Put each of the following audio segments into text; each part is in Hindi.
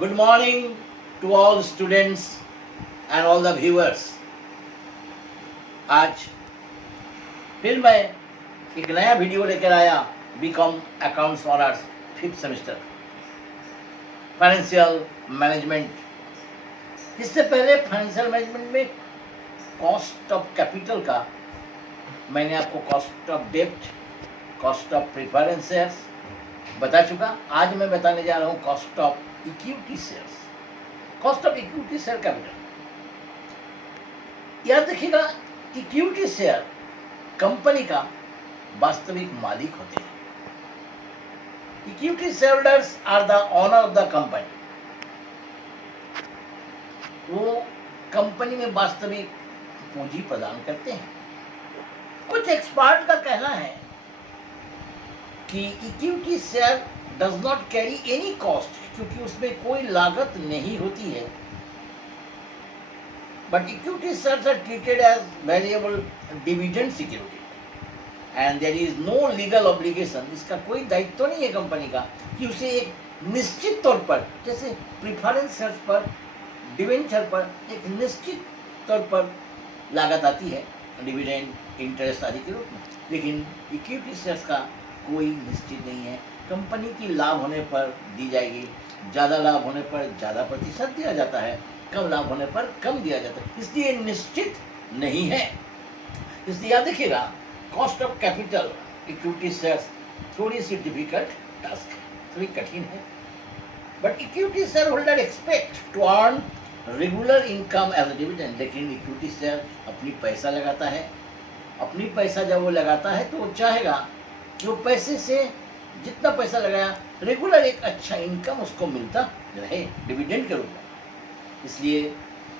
Good morning to all students and all the viewers. आज फिर मैं एक नया वीडियो लेकर आया B Com accounts honours 5th semester financial management. इससे पहले फाइनेंशियल मैनेजमेंट में कॉस्ट ऑफ कैपिटल का मैंने आपको कॉस्ट ऑफ डेब्ट, कॉस्ट ऑफ प्रेफरेंस शेयर्स बता चुका। आज मैं बताने जा रहा हूँ cost of equity shares, cost of equity share capital. याद रखिएगा, इक्विटी शेयर कंपनी का वास्तविक मालिक होते हैं। Equity shareholders are the owner of the company. वो कंपनी में वास्तविक पूंजी प्रदान करते हैं। कुछ एक्सपर्ट का कहना है कि equity share does not carry any cost, क्योंकि उसमें कोई लागत नहीं होती है। But equity shares are treated as variable dividend security and there is no legal obligation. इसका कोई दायित्व नहीं है कंपनी का कि उसे एक निश्चित तौर पर, जैसे प्रेफरेंस शेयर्स पर, डिवेंचर पर एक निश्चित तौर पर लागत आती है, डिविडेंड, इंटरेस्ट आदि के रूप में। लेकिन इक्विटी शेयर्स का कोई निश्चित नहीं है। कंपनी की लाभ होने पर दी जाएगी, ज़्यादा लाभ होने पर ज़्यादा प्रतिशत दिया जाता है, कम लाभ होने पर कम दिया जाता है, इसलिए निश्चित नहीं है। इसलिए याद रखिएगा, cost of capital equity shares थोड़ी सी डिफिकल्ट टास्क है, थोड़ी कठिन है। But equity share holder expect to earn regular income as a dividend. लेकिन इक्विटी शेयर अपनी पैसा लगाता है, अपनी पैसा जब वो लगाता है तो वो चाहेगा कि वो पैसे से जितना पैसा लगाया रेगुलर एक अच्छा इनकम उसको मिलता रहे डिविडेंड के रूप में। इसलिए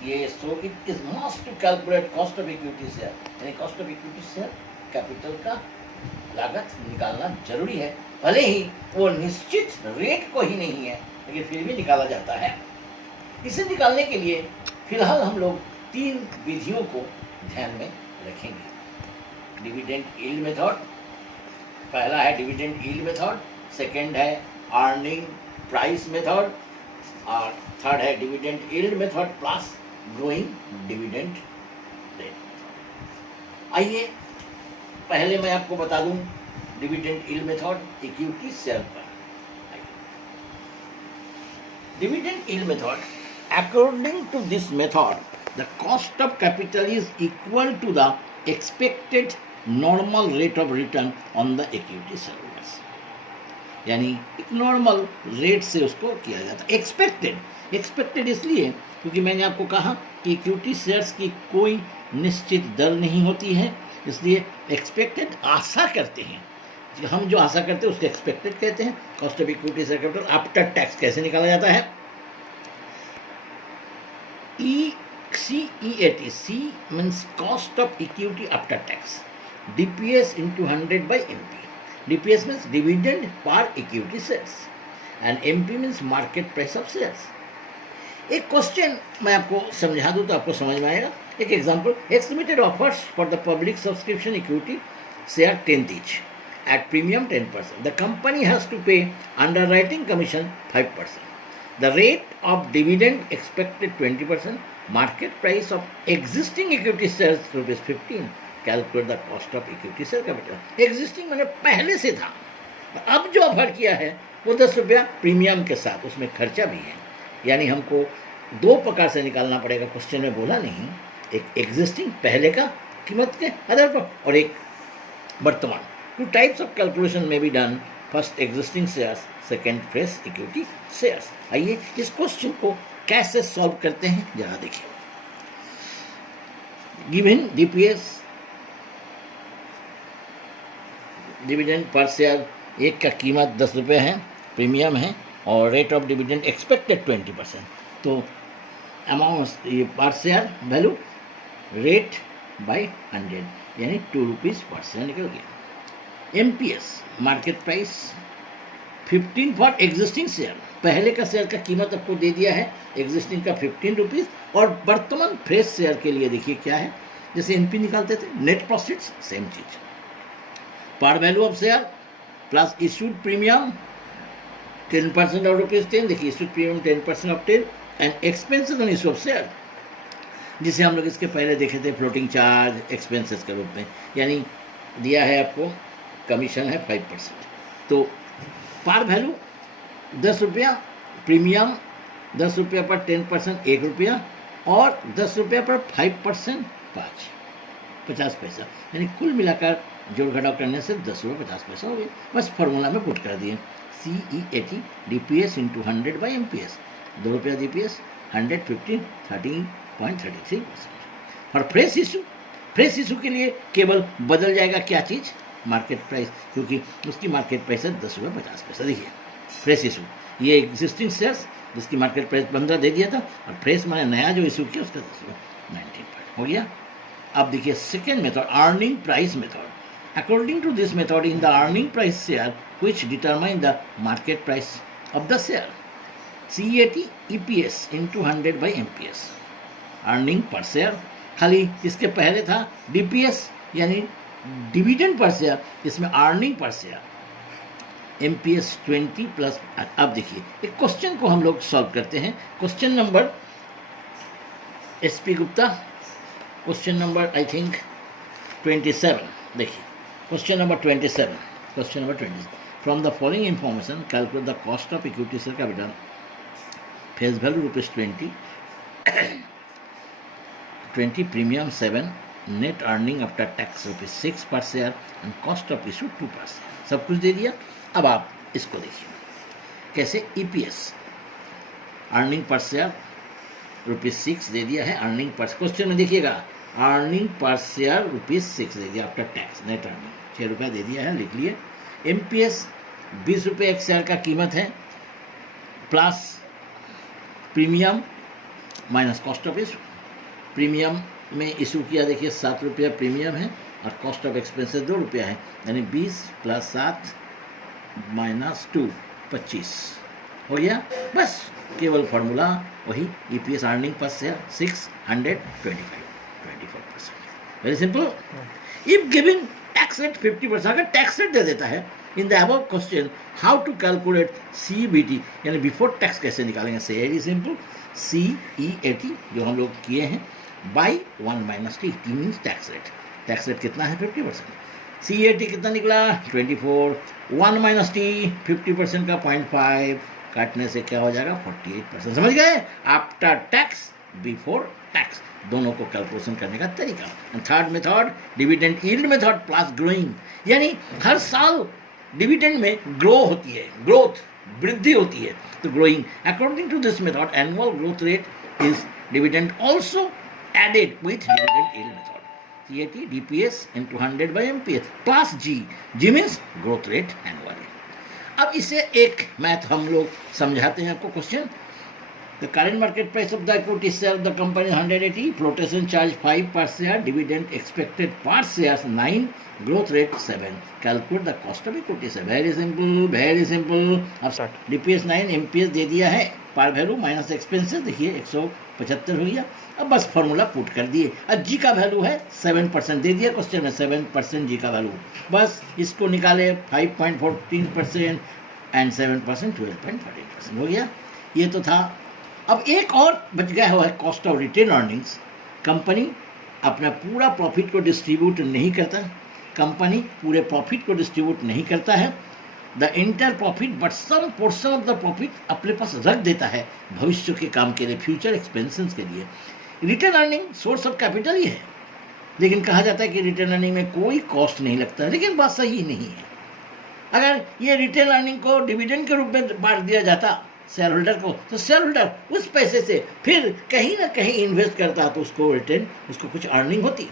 ये so it is must to calculate cost of equity share, यानी cost of equity share capital का लागत निकालना जरूरी है। भले ही वो निश्चित रेट को ही नहीं है, लेकिन फिर भी निकाला जाता है। इसे निकालने के लिए फिलहाल हम लोग 3 विधियों को ध्यान में रखेंगे। डिविडेंड यील्ड मेथड, पहला है डिविडेंड यील्ड मेथड, सेकंड है अर्निंग प्राइस मेथड, और थर्ड है dividend yield method plus growing dividend rate. आइए पहले मैं आपको बता दूं dividend yield method equity share पर। Dividend yield method, according to this method the cost of capital is equal to the expected normal rate of return on the equity shareholders. यानी एक नॉर्मल रेट से उसको किया जाता है। एक्सपेक्टेड इसलिए क्योंकि मैंने आपको कहा कि इक्विटी शेयर्स की कोई निश्चित दर नहीं होती है, इसलिए एक्सपेक्टेड आशा करते हैं। हम जो आशा करते हैं उसको एक्सपेक्टेड कहते हैं। Cost of equity share capital after tax कैसे निकाला जाता है? CEAT, C means cost of equity after tax, DPS into 100 by MP. DPS means dividend per equity shares and MP means market price of shares. एक क्वेश्चन मैं आपको समझा दूं तो आपको समझ में आएगा। एक example, X Limited offers for the public subscription equity share 10th each at premium 10%. The company has to pay underwriting commission 5%. The rate of dividend expected 20%. Market price of existing equity shares ₹15. Calculate the cost of equity share capital. Existing मैंने पहले से था, अब जो ऑफर किया है वो ₹10 प्रीमियम के साथ, उसमें खर्चा भी है। यानी हमको 2 प्रकार से निकालना पड़ेगा। क्वेश्चन में बोला नहीं, एक एग्जिस्टिंग पहले का कीमत के आधार पर और एक वर्तमान। 2 टाइप्स ऑफ कैलकुलेशन में be done, first existing shares, second fresh equity shares. आइए इस क्वेश्चन को कैसे सॉल्व करते हैं जरा देखिए। Given DPS dividend per share, एक का कीमत ₹10 है, प्रीमियम है, और रेट ऑफ डिविडेंड एक्सपेक्टेड 20%। तो अमाउंट ये पर शेयर वैल्यू रेट बाय 100 यानी ₹2 पर शेयर निकल गया। MPS market price 15 for existing share, पहले का शेयर का कीमत आपको दे दिया है, एग्जिस्टिंग का ₹15, और वर्तमान फ्रेश शेयर के लिए देखिए क्या है, जैसे एनपी निकालते थे, नेट प्रॉफिट्स सेम चीज, पर value of share plus issued premium 10% out of rupees 10, देखिए issued premium 10% of 10 and expenses on issue of share, जिसे हम लोग इसके पहले देखे थे फ्लोटिंग चार्ज एक्सपेंसेस के रूप में, यानी दिया है आपको कमीशन है 5%, तो पार वैल्यू 10 रुपया, प्रीमियम 10 रुपया पर 10% 1 रुपया, और 10 रुपया पर 5% 50 पैसा, यानी कुल मिलाकर जोड़ घटाव करने से 10 रुपये 50 पैसा हो गया। बस फॉर्मूला में पुट कर दिए CEAT DPS into 100 by MPS, 2 रुपया DPS 100 13.33%। और फ्रेश इशू के लिए केवल बदल जाएगा क्या चीज़, मार्केट प्राइस, क्योंकि उसकी मार्केट प्राइस है 10 रुपये 50 पैसा। देखिए फ्रेश इशू, ये एग्जिस्टिंग शेयर्स जिसकी मार्केट प्राइस 15 दे दिया था, और फ्रेश मैंने नया जो इशू किया उसका 10 रुपये 19 हो गया। अब देखिए second method, earning price method. According to this method, in the earning price share, which determine the market price of the share, CEAT EPS into 100 by MPS, earning per share, खाली इसके पहले था DPS यानी डिविडेंड पर शेयर, इसमें earning per share MPS 20 plus. अब देखिए एक क्वेश्चन को हम लोग सॉल्व करते हैं, question number SP Gupta, question number I think 27। देखिए question number 27, from the following information calculate the cost of equity share capital, face value ₹20, 20 premium 7, net earning after tax ₹6 पर share and cost of issue 2%। सब कुछ दे दिया। अब आप इसको देखिए कैसे, EPS अर्निंग पर शेयर ₹6 दे दिया है, अर्निंग पर, क्वेश्चन में देखिएगा अर्निंग पर शेयर ₹6 दे दिया आफ्टर टैक्स, नेट अर्निंग 6 रुपया दे दिया है, लिख लिए। MPS 20 रुपये एक शेयर का कीमत है, plus premium minus cost of issue. Premium में इशू किया, देखिए 7 रुपया प्रीमियम है और कॉस्ट ऑफ एक्सपेंसेस 2 रुपया है, यानी 20 + 7 - 2 25 हो गया। बस केवल फार्मूला वही, EPS earning per share 625 24%। Very simple. If giving tax rate 50%, अगर टैक्स रेट दे देता है in the above question, how to calculate CBT यानी बिफोर टैक्स कैसे निकालेंगे, से वेरी सिंपल, CEAT जो हम लोग किए हैं by 1 - T, T means tax rate. Tax rate कितना है 50%, CEAT कितना निकला 24, 1 - T 50% का 0.5 काटने से क्या हो जाएगा 48%। समझ गए, आफ्टर टैक्स बिफोर टैक्स, दोनों को कैलकुलेशन करने का तरीका। And third method, dividend yield method plus growing, यानी हर साल डिविडेंड में ग्रो होती है, ग्रोथ वृद्धि होती है, तो growing. According to this method annual growth rate is dividend also added with dividend yield method, CEAT DPS into 100 by MPS plus G means growth rate annually. अब इसे एक मैथ हम लोग समझाते हैं आपको question. The current market price of the equity share of the company is 180, flotation charge 5 per share, dividend expected per share 9, growth rate 7. Calculate the cost of equity share. Very simple, very simple. अब start. DPS 9, MPS दे दिया है, par value minus expenses, देखिए 175 हो गया। अब बस फॉर्मूला पुट कर दिए। अब G का वैल्यू है 7% दे दिया क्वेश्चन में, 7% G का वैल्यू, बस इसको निकाले 5.14% एंड 7% 12.13% हो गया। ये तो था। अब एक और बच गया हुआ है कॉस्ट ऑफ रिटेन अर्निंग्स। कंपनी अपना पूरा प्रॉफिट को डिस्ट्रीब्यूट नहीं करता, कंपनी पूरे प्रॉफिट को डिस्ट्रीब्यूट नहीं करता है, the entire profit but some portion of the profit अपने पास रख देता है भविष्य के काम के लिए, फ्यूचर एक्सपेंसेस के लिए। Retain earning source of capital ही है, लेकिन कहा जाता है कि रिटेन अर्निंग में कोई कॉस्ट नहीं लगता, लेकिन बात सही नहीं है। अगर ये रिटेन अर्निंग को डिविडेंड के रूप में बांट दिया जाता शेयर होल्डर को, तो शेयर होल्डर उस पैसे से फिर कहीं ना कहीं इन्वेस्ट करता, तो उसको रिटर्न, उसको कुछ अर्निंग होती।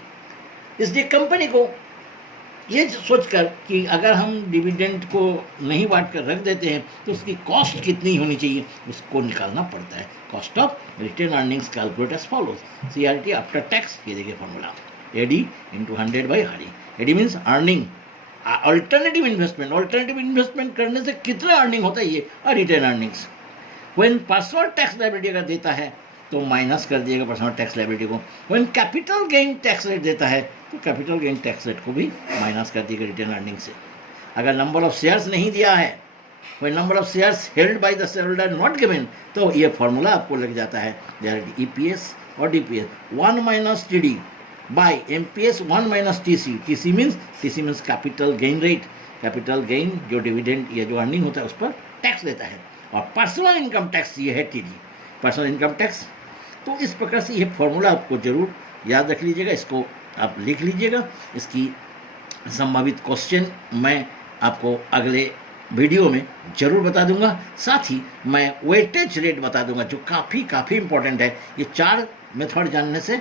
इसलिए कंपनी को ये सोचकर कि अगर हम डिविडेंड को नहीं बांट कर रख देते हैं तो उसकी कॉस्ट कितनी होनी चाहिए, उसको निकालना पड़ता है। Cost of retained earnings calculate as follows, CRT after tax, ये देखिए formula, AD into 100 by RE। AD means earning, alternative investment, alternative investment करने से कितना अर्निंग होता है, ये retained earnings. When personal tax liability अगर देता है तो माइनस कर दिएगा पर्सनल टैक्स लायबिलिटी को। When capital gain tax rate देता है तो कैपिटल गेन टैक्स रेट को भी माइनस कर दिएगा रिटेन अर्निंग से। अगर नंबर ऑफ शेयर्स नहीं दिया है when number of shares held by the shareholder not given, तो ये फॉर्मूला आपको लग जाता है डायरेक्ट ईपीएस और DPS 1 minus TD by MPS 1 minus TC. TC means capital gain rate. Capital gain जो डिविडेंड या जो अर्निंग होता है उस पर टैक्स देता है, और पर्सनल इनकम टैक्स ये है टीडी, पर्सनल इनकम टैक्स. तो इस प्रकार से ये फॉर्मूला आपको जरूर याद रख लीजिएगा, इसको आप लिख लीजिएगा. इसकी संभावित क्वेश्चन मैं आपको अगले वीडियो में जरूर बता दूंगा. साथ ही मैं वेटेज रेट बता दूंगा जो काफ़ी इंपॉर्टेंट है. ये 4 मेथड जानने से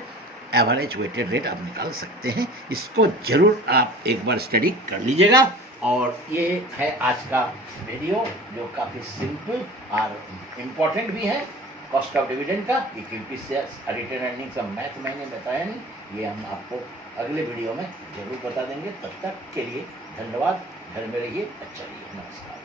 एवरेज वेटेड रेट आप निकाल सकते हैं. इसको जरूर आप एक बार स्टडी कर लीजिएगा. और ये है आज का वीडियो जो काफ़ी सिंपल और इम्पोर्टेंट भी है. कॉस्ट ऑफ डिविडेंड का इक्विटी शेयर्स रिटर्न अर्निंग का मैथ मैंने बताया नहीं, ये हम आपको अगले वीडियो में जरूर बता देंगे. तब तक के लिए धन्यवाद. घर में रहिए, अच्छा रहिए. नमस्कार.